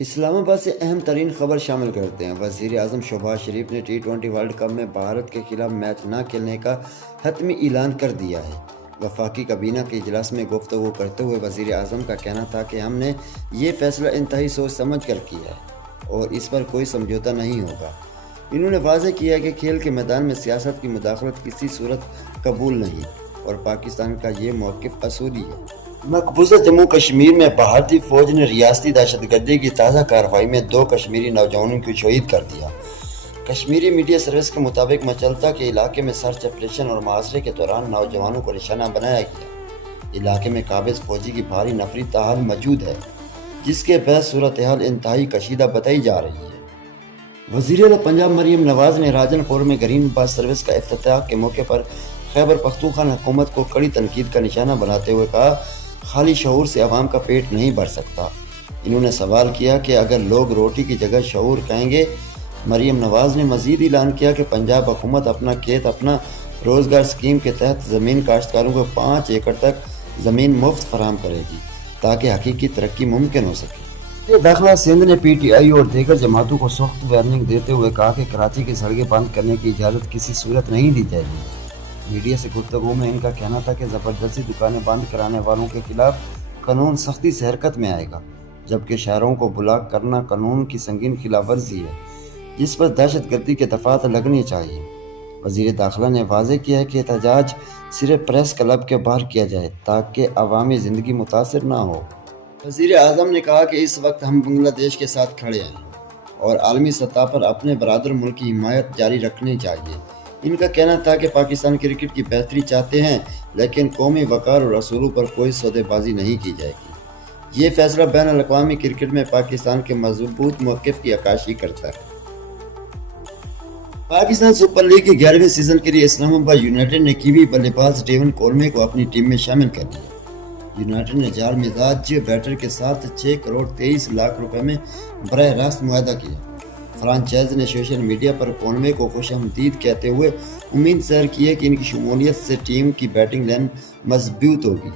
اسلام آباد سے اہم ترین خبر شامل کرتے ہیں۔ وزیر اعظم شہباز شریف نے T20 ورلڈ کپ میں بھارت کے خلاف میچ نہ کھیلنے کا حتمی اعلان کر دیا ہے۔ وفاقی کابینہ کے اجلاس میں گفتگو کرتے ہوئے وزیر اعظم کا کہنا تھا کہ ہم نے یہ فیصلہ انتہائی سوچ سمجھ کر کیا ہے اور اس پر کوئی سمجھوتا نہیں ہوگا۔ انہوں نے واضح کیا کہ کھیل کے میدان میں سیاست کی مداخلت کسی صورت قبول نہیں اور پاکستان کا یہ موقف اصولی ہے۔ مقبوضہ جموں کشمیر میں بھارتی فوج نے ریاستی دہشت گردی کی تازہ کارروائی میں 2 کشمیری نوجوانوں کو شہید کر دیا۔ کشمیری میڈیا سروس کے مطابق مچلتا کے علاقے میں سرچ آپریشن اور محاصرے کے دوران نوجوانوں کو نشانہ بنایا گیا۔ علاقے میں قابض فوجی کی بھاری نفری تاحال موجود ہے، جس کے باعث صورتحال انتہائی کشیدہ بتائی جا رہی ہے۔ وزیر اعلیٰ پنجاب مریم نواز نے راجن پور میں گرین بس سروس کا افتتاح کے موقع پر خیبر پختونخوا حکومت کو کڑی تنقید کا نشانہ بناتے ہوئے کہا، خالی شعور سے عوام کا پیٹ نہیں بھر سکتا۔ انہوں نے سوال کیا کہ اگر لوگ روٹی کی جگہ شعور کہیں گے۔ مریم نواز نے مزید اعلان کیا کہ پنجاب حکومت اپنا کھیت اپنا روزگار اسکیم کے تحت زمین کاشتکاروں کو 5 ایکڑ تک زمین مفت فراہم کرے گی تاکہ حقیقی ترقی ممکن ہو سکے۔ داخلہ سندھ نے PTI اور دیگر جماعتوں کو سخت وارننگ دیتے ہوئے کہا کہ کراچی کی سڑکیں بند کرنے کی اجازت کسی صورت نہیں دی جائے گی۔ میڈیا سے گفتگو میں ان کا کہنا تھا کہ زبردستی دکانیں بند کرانے والوں کے خلاف قانون سختی سے حرکت میں آئے گا، جبکہ شہروں کو بلاک کرنا قانون کی سنگین خلاف ورزی ہے جس پر دہشت گردی کے دفعات لگنی چاہیے۔ وزیر داخلہ نے واضح کیا ہے کہ احتجاج صرف پریس کلب کے باہر کیا جائے تاکہ عوامی زندگی متاثر نہ ہو۔ وزیر اعظم نے کہا کہ اس وقت ہم بنگلہ دیش کے ساتھ کھڑے ہیں اور عالمی سطح پر اپنے برادر ملک کی حمایت جاری رکھنی چاہیے۔ ان کا کہنا تھا کہ پاکستان کرکٹ کی بہتری چاہتے ہیں لیکن قومی وقار اور اصولوں پر کوئی سودے بازی نہیں کی جائے گی۔ یہ فیصلہ بین الاقوامی کرکٹ میں پاکستان کے مضبوط موقف کی عکاسی کرتا ہے۔ پاکستان سپر لیگ کے 11ویں سیزن کے لیے اسلام آباد یونائیٹڈ نے کیوی بلے باز ڈیون کولمے کو اپنی ٹیم میں شامل کر لیا۔ یونائیٹڈ نے جار مزاج بیٹر کے ساتھ 6 کروڑ 23 لاکھ روپے میں براہ راست معاہدہ کیا۔ فرانچائز نے سوشل میڈیا پر کولمے کو خوش آمدید کہتے ہوئے امید ظاہر کی ہے کہ ان کی شمولیت سے ٹیم کی بیٹنگ لائن مضبوط ہوگی۔